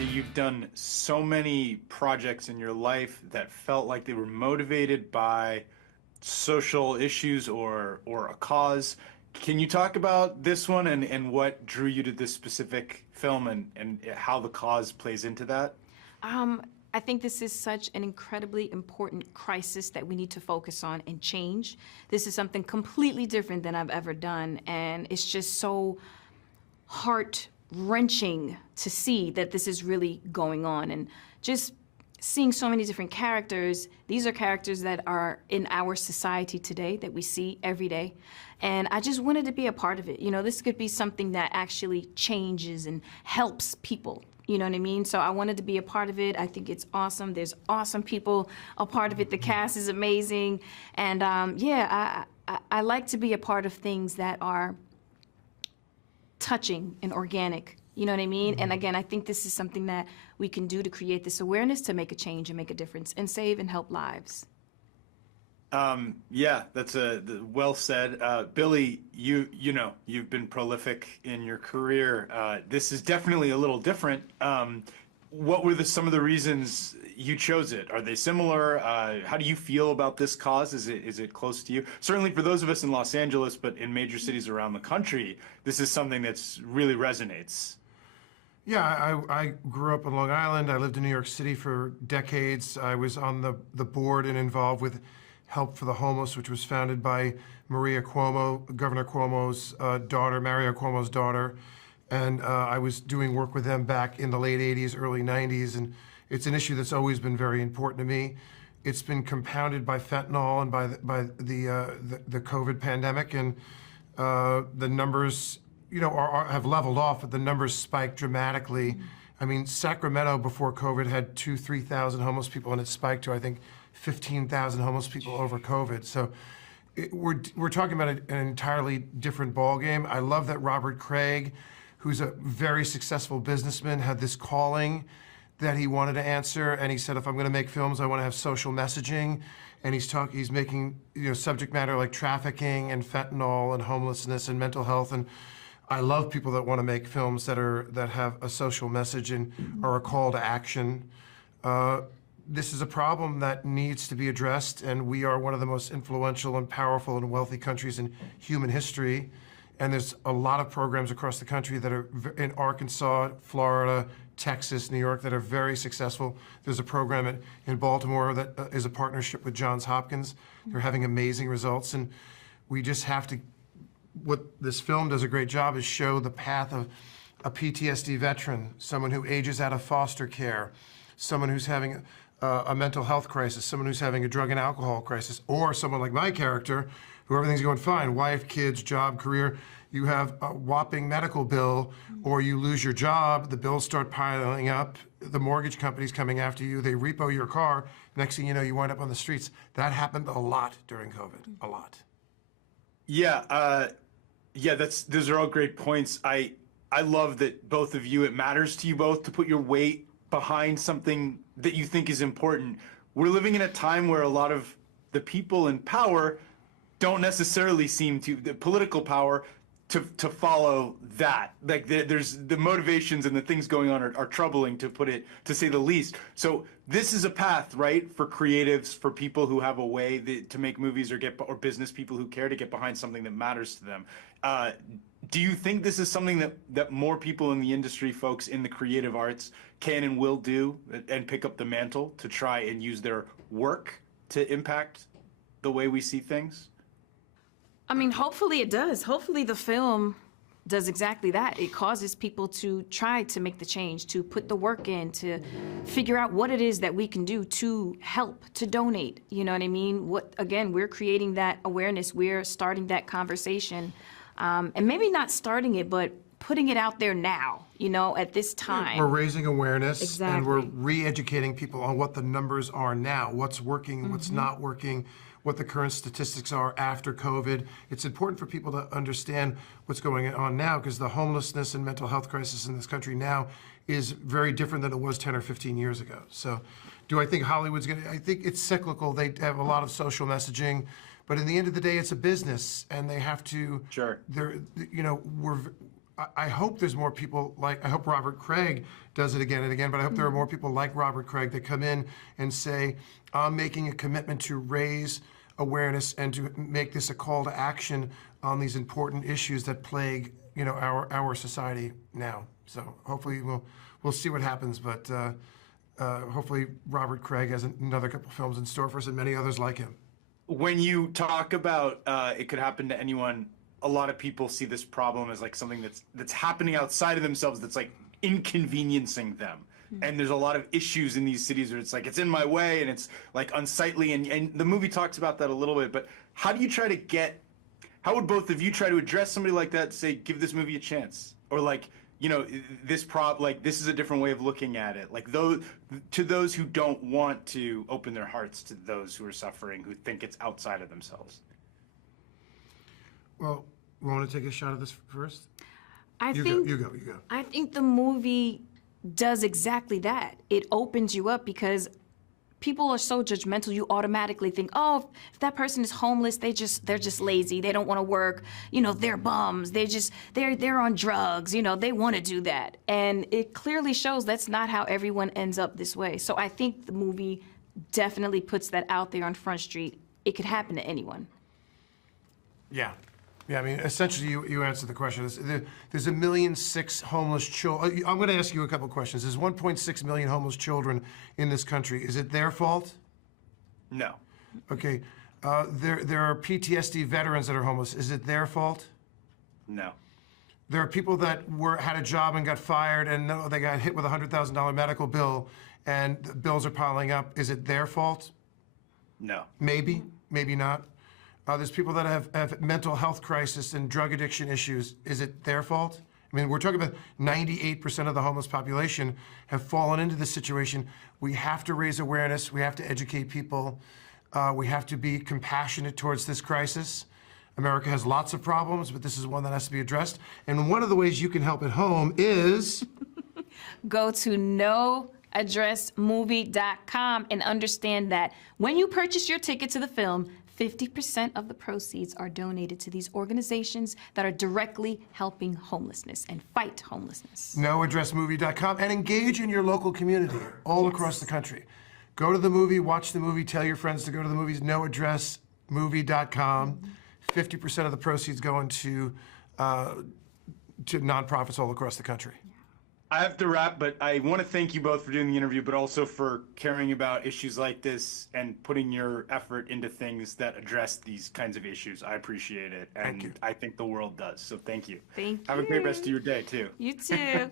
Ashanti, you've done so many projects in your life that felt like they were motivated by social issues or a cause. Can you talk about this one and what drew you to this specific film and how the cause plays into that? Um, I think this is such an incredibly important crisis that we need to focus on and change. This is something completely different than I've ever done, and it's just so heart wrenching to see that this is really going on. And just seeing so many different characters, these are characters that are in our society today that we see every day. And I just wanted to be a part of it. You know, this could be something that actually changes and helps people. You know what I mean? So I wanted to be a part of it. I think it's awesome. There's awesome people a part of it. The cast is amazing. And I like to be a part of things that are touching and organic. You know what I mean? And again, I think this is something that we can do to create this awareness to make a change and make a difference and save and help lives. Yeah, that's well said. Billy, you know, you've been prolific in your career. This is definitely a little different. What were some of the reasons you chose it? Are they similar? How do you feel about this cause? Is it close to you? Certainly for those of us in Los Angeles, but in major cities around the country, this is something that's really resonates. Yeah, I grew up on Long Island. I lived in New York City for decades. I was on the board and involved with Help for the Homeless, which was founded by Maria Cuomo, Governor Cuomo's daughter, Mario Cuomo's daughter. And I was doing work with them back in the late 80s, early 90s. And it's an issue that's always been very important to me. It's been compounded by fentanyl and by the COVID pandemic. And the numbers, you know, have leveled off, but the numbers spiked dramatically. I mean, Sacramento before COVID had 3,000 homeless people, and it spiked to, I think, 15,000 homeless people over COVID. So we're talking about an entirely different ballgame. I love that Robert Craig, who's a very successful businessman, had this calling that he wanted to answer, and he said, if I'm going to make films, I want to have social messaging. And he's making, you know, subject matter like trafficking and fentanyl and homelessness and mental health. And I love people that want to make films that have a social message and are a call to action. This is a problem that needs to be addressed, and we are one of the most influential and powerful and wealthy countries in human history. And there's a lot of programs across the country that are in Arkansas, Florida, Texas, New York that are very successful. There's a program in Baltimore that is a partnership with Johns Hopkins. They're having amazing results, and we just have to, what this film does a great job is show the path of a PTSD veteran, someone who ages out of foster care, someone who's having a mental health crisis, someone who's having a drug and alcohol crisis, or someone like my character, who everything's going fine, wife, kids, job, career. You have a whopping medical bill, or you lose your job, the bills start piling up, the mortgage company's coming after you, they repo your car, next thing you know, you wind up on the streets. That happened a lot during COVID, a lot. Yeah, those are all great points. I love that both of you, it matters to you both to put your weight behind something that you think is important. We're living in a time where a lot of the people in power don't necessarily seem to, the political power, to follow that. Like there's the motivations and the things going on are troubling, to say the least. So this is a path, right, for creatives, for people who have a way to make movies or business people who care to get behind something that matters to them. Do you think this is something that more people in the industry, folks in the creative arts, can and will do and pick up the mantle to try and use their work to impact the way we see things? I mean, hopefully it does. Hopefully the film does exactly that. It causes people to try to make the change, to put the work in, to figure out what it is that we can do to help, to donate. You know what I mean? Again, we're creating that awareness. We're starting that conversation. And maybe not starting it, but putting it out there now, you know, at this time. We're raising awareness, Exactly. And we're re-educating people on what the numbers are now, what's working, what's not working, what the current statistics are after COVID. It's important for people to understand what's going on now, because the homelessness and mental health crisis in this country now is very different than it was 10 or 15 years ago. So do I think Hollywood's going to, I think it's cyclical. They have a lot of social messaging, but in the end of the day, it's a business, and they have to, Sure. they're, you know, I hope there's more people like, I hope Robert Craig does it again and again, but I hope there are more people like Robert Craig that come in and say, I'm making a commitment to raise awareness and to make this a call to action on these important issues that plague, our society now. So hopefully we'll see what happens, but hopefully Robert Craig has another couple films in store for us and many others like him. When you talk about it could happen to anyone, a lot of people see this problem as like something that's happening outside of themselves that's like inconveniencing them. And there's a lot of issues in these cities where it's like, it's in my way and it's like unsightly. And the movie talks about that a little bit, but how would both of you try to address somebody like that, say, give this movie a chance? Or like, this is a different way of looking at it. Like to those who don't want to open their hearts to those who are suffering, who think it's outside of themselves. Well, we want to take a shot at this first? You go. I think the movie does exactly that. It opens you up because people are so judgmental. You automatically think, oh, if that person is homeless, they're just lazy. They don't want to work. They're bums. They're on drugs. They want to do that. And it clearly shows that's not how everyone ends up this way. So I think the movie definitely puts that out there on Front Street. It could happen to anyone. Yeah. Yeah, I mean, essentially, you answered the question. There's 1.6 million homeless children. I'm going to ask you a couple questions. There's 1.6 million homeless children in this country. Is it their fault? No. Okay. There are PTSD veterans that are homeless. Is it their fault? No. There are people that had a job and got fired, and they got hit with a $100,000 medical bill, and the bills are piling up. Is it their fault? No. Maybe, maybe not. There's people that have mental health crisis and drug addiction issues. Is it their fault? I mean, we're talking about 98% of the homeless population have fallen into this situation. We have to raise awareness. We have to educate people. We have to be compassionate towards this crisis. America has lots of problems, but this is one that has to be addressed. And one of the ways you can help at home is... Go to noaddressmovie.com and understand that when you purchase your ticket to the film, 50% of the proceeds are donated to these organizations that are directly helping homelessness and fight homelessness. NoAddressMovie.com, and engage in your local community all across the country. Go to the movie, watch the movie, tell your friends to go to the movies. NoAddressMovie.com. 50% of the proceeds go into nonprofits all across the country. I have to wrap, but I want to thank you both for doing the interview, but also for caring about issues like this and putting your effort into things that address these kinds of issues. I appreciate it, and I think the world does. So thank you. Thank you. Have a great rest of your day, too. You too.